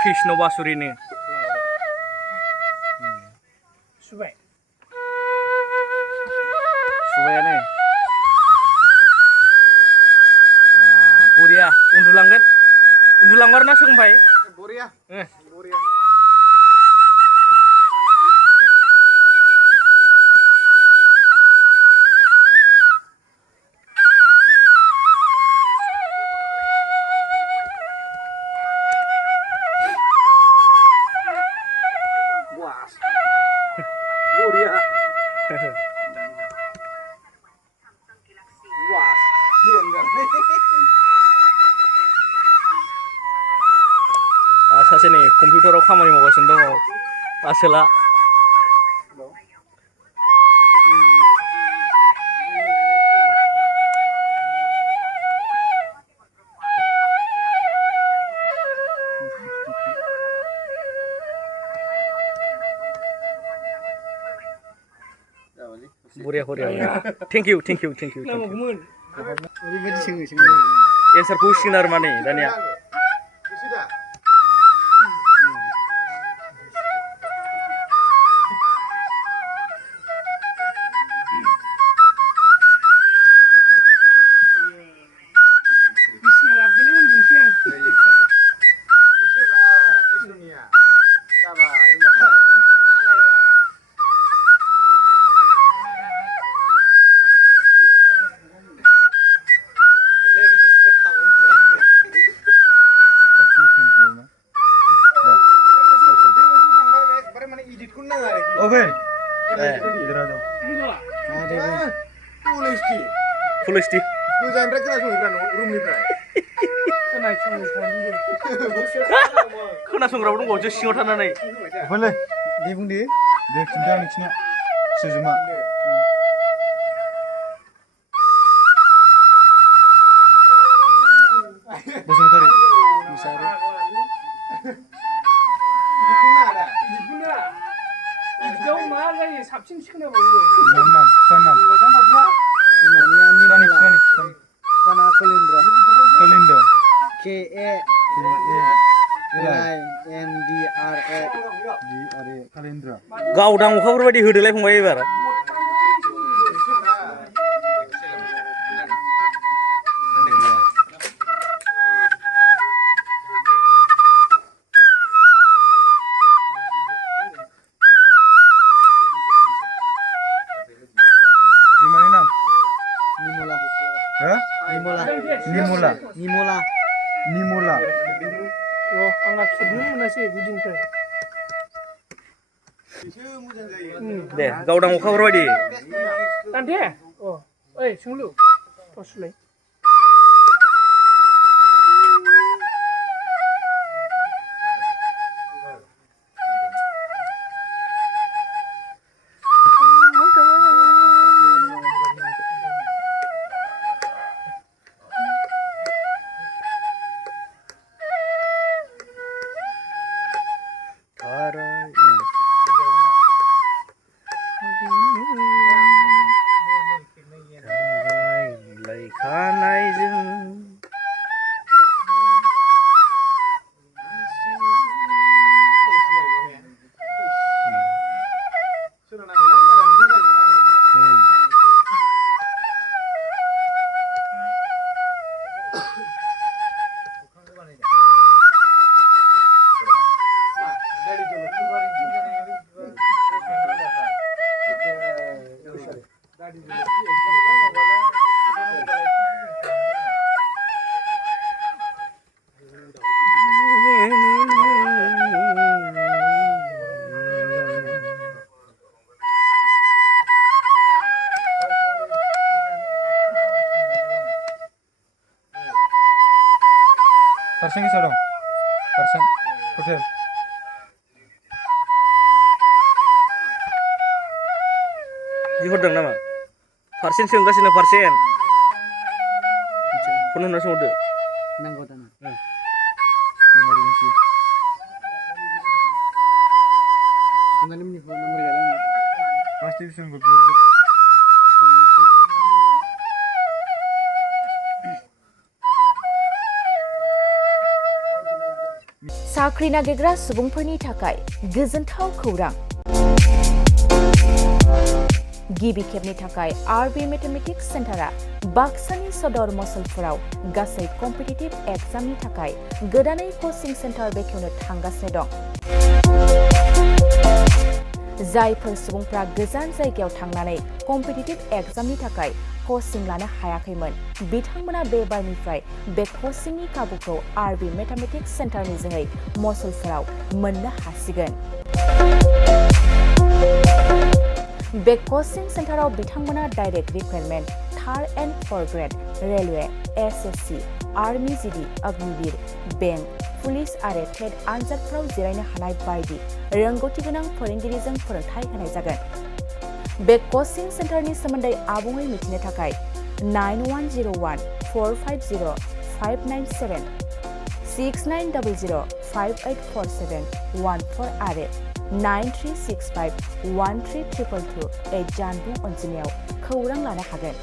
Krishna Basuri nih. Subai. Subai nih. Buria, undulangan. Undulang warna sung bai. Buria. Buria. Buria. Wah, सासे नै कम्पिउटाराव खामानि मावगासिनो दङ Asola Buria. Thank you. Answer question ar mane dania. Oke. Full HD. खोनासंग्राबो दंबावो सिङाव थानानै Boleh. Dia pun dia. Dia cinta ni sejuma. Bosan tadi. Misari. Dikuna ada. Dikuna. Jauh mana ya? Sabsin sikna baru. Enam. Kana Kolindra. KALINDRA Kalindra. गावदां अखाफोर बायदि होदोलाय फंबाय एबार Hah? निमला आंहा खेबनो मोनासै गुदिनिफ्राय दे गावदां अखाफोर बायदि दान्थे ओइ सोंलु थसलाय Persen bisa dong. Persen. Persen. Dihordang nama. Persen soंगासिनो persen. Phone होना सोंदो. नांगौ दाना. Emergency. Sungai ini nomor jalan. Pasti bisa nggak साख्रि नागिरग्रा सुबुंफोरनि थाखाय गोजोनथाव खौरां गिबि खेबनि थाखाय आरबि मेथमेटिक्स सेन्टारा बाक्सानि सदर मसलपुराव गासै कम्पिटिटिभ एग्जामनि थाखाय गोदानै कोचिं सेन्टार बेखेवनो थांगासिनो दं जायफोर सुबुंफ्रा गोजान जायगायाव थांनानै कम्पिटिटिभ एग्जामनि थाखाय कोचिं लानो हायाखैमोन बिथांमोना बे बारनिफ्राय बे कोचिंनि खाबुखौ आरबि मेथमेटिक्स सेन्टारनि जोहै मसलपुराव मोननो हासिगोन बे कोचिं सेन्टाराव बिथांमोना direct requirement third and forth grade railway SSC army GD Agniveer bank police आरो टेट आनजादफोराव जिरायनो हानाय बायदि रोंगौथि गोनां फोरोंगिरिजों फोरोंथाय होनाय जागोन बे कोचिं सेन्टारनि सोमोन्दै आबुङै मिथिनो थाखाय 9101450597 6900584714 आरो 9365132228 जानबुं अनजिमायाव खौरां लानो हागोन